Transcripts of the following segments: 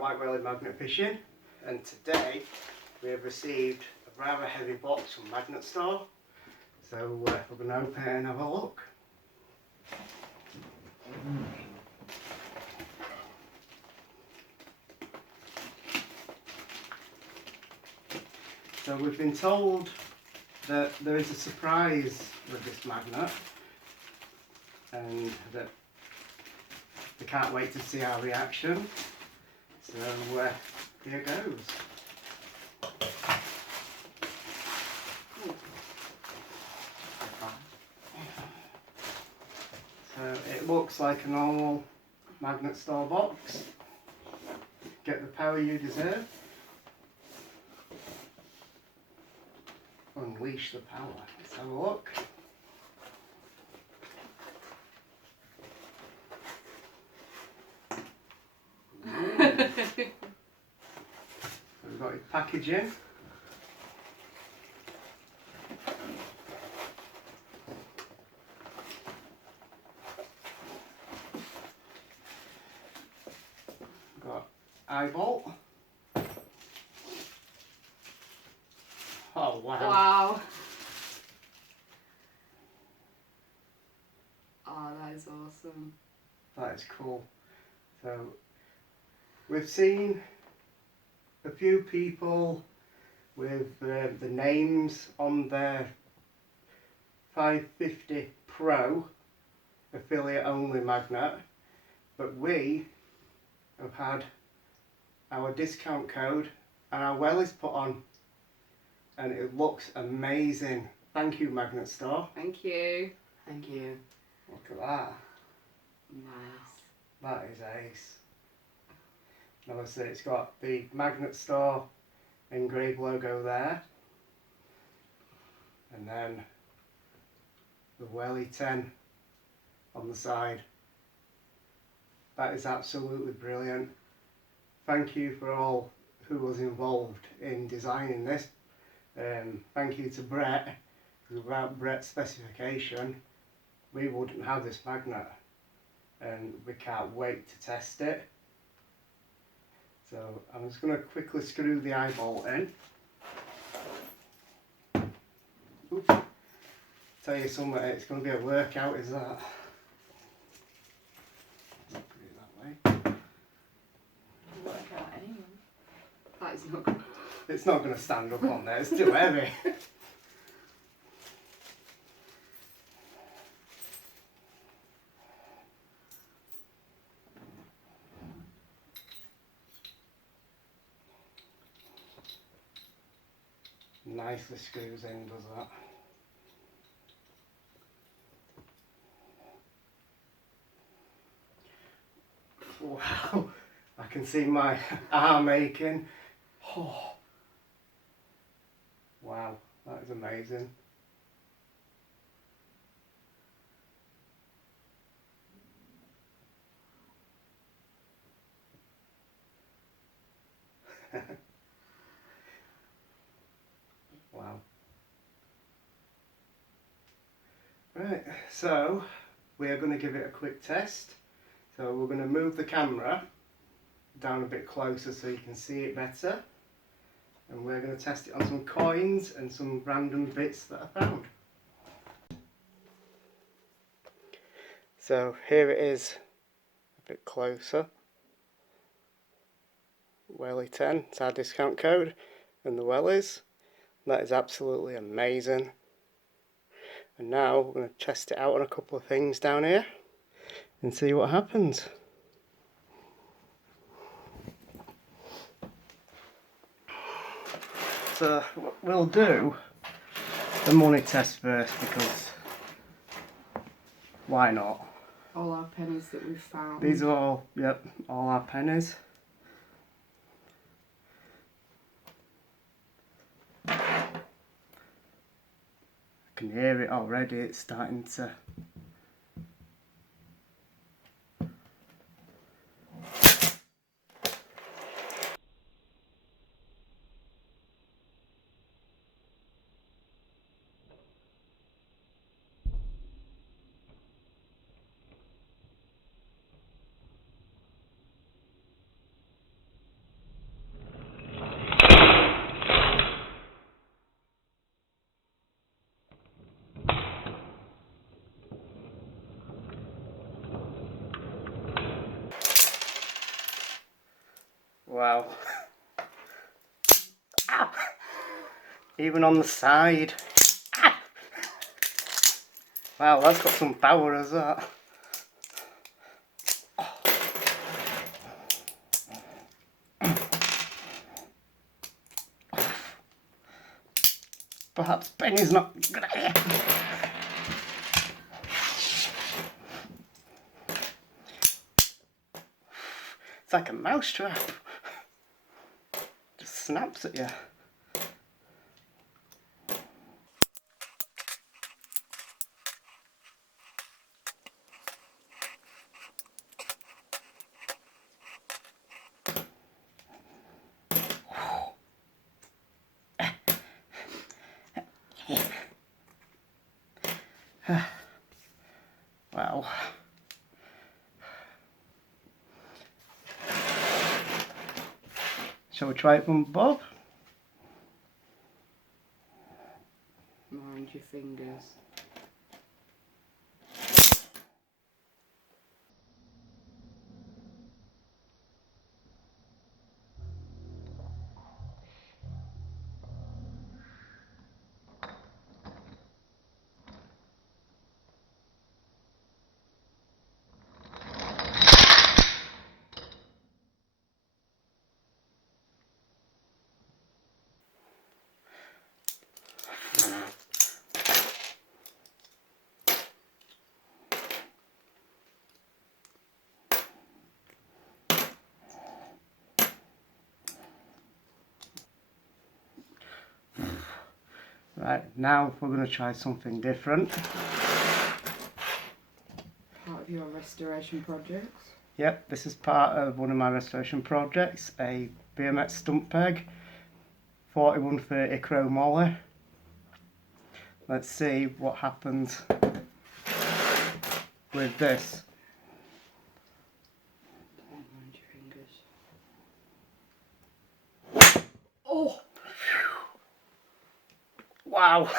White Welly Magnet Fishing, and today we have received a rather heavy box from MagnetStore, so we're going to open it and have a look. So we've been told that there is a surprise with this magnet and that they can't wait to see our reaction. So here goes. So it looks like a normal MagnetStore box. Get the power you deserve. Unleash the power. Let's have a look. We've got your packaging. We've got eyebolt. Oh wow. Wow. Oh, that is awesome. That is cool. So we've seen a few people with the names on their 550 Pro affiliate only magnet, but we have had our discount code and our Wellies put on, and it looks amazing. Thank you, MagnetStore. Thank you. Thank you. Look at that. Nice. That is ace. And obviously it's got the MagnetStore engraved logo there, and then the Welly 10 on the side. That is absolutely brilliant. Thank you for all who was involved in designing this. Thank you to Brett, because without Brett's specification we wouldn't have this magnet, and we can't wait to test it. So I'm just going to quickly screw the eyebolt in. Oops. Tell you something, it's going to be a workout, is that? Put it that way. Work out anyway. That is not good. It's not going to stand up on there, it's too heavy. Nicely screws in, does that? Wow, I can see my arm aching. Oh. Wow, that is amazing. Wow. Right, so we are going to give it a quick test. So we're going to move the camera down a bit closer so you can see it better, and we're going to test it on some coins and some random bits that I found. So here it is a bit closer. Welly 10, it's our discount code, and the Wellies. That is absolutely amazing. And now we're going to test it out on a couple of things down here and see what happens. So we'll do the money test first, because why not? All our pennies that we've found. These are all, yep, all our pennies. I can hear it already, it's starting to... Wow. Ow. Even on the side. Ah. Wow, that's got some power as that. Perhaps Penny's not good at it. It's like a mouse trap. Just snaps at you. Wow. Shall we try it from above? Mind your fingers. Right, now we're going to try something different. Part of your restoration projects? Yep, this is part of one of my restoration projects, a BMX stump peg, 4130 chrome Welly. Let's see what happens with this. Mind your fingers. Oh! Wow!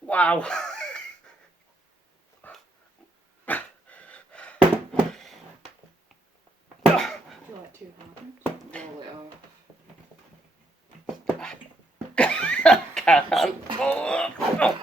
Wow! Do you like too hard? Roll it off. Can't. Oh.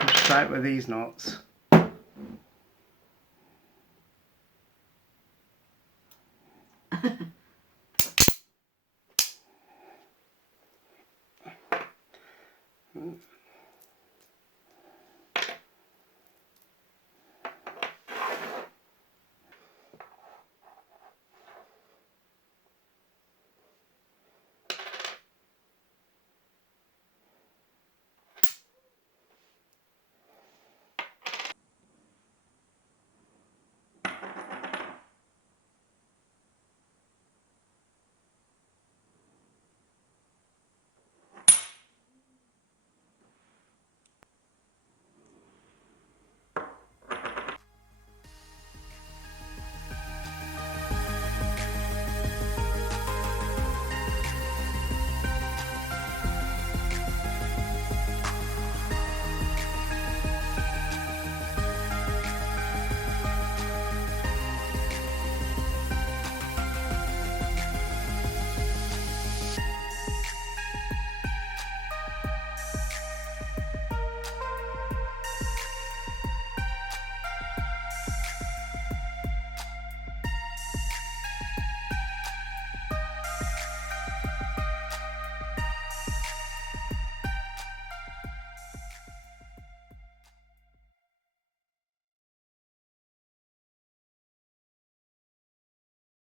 Let's try it with these nuts.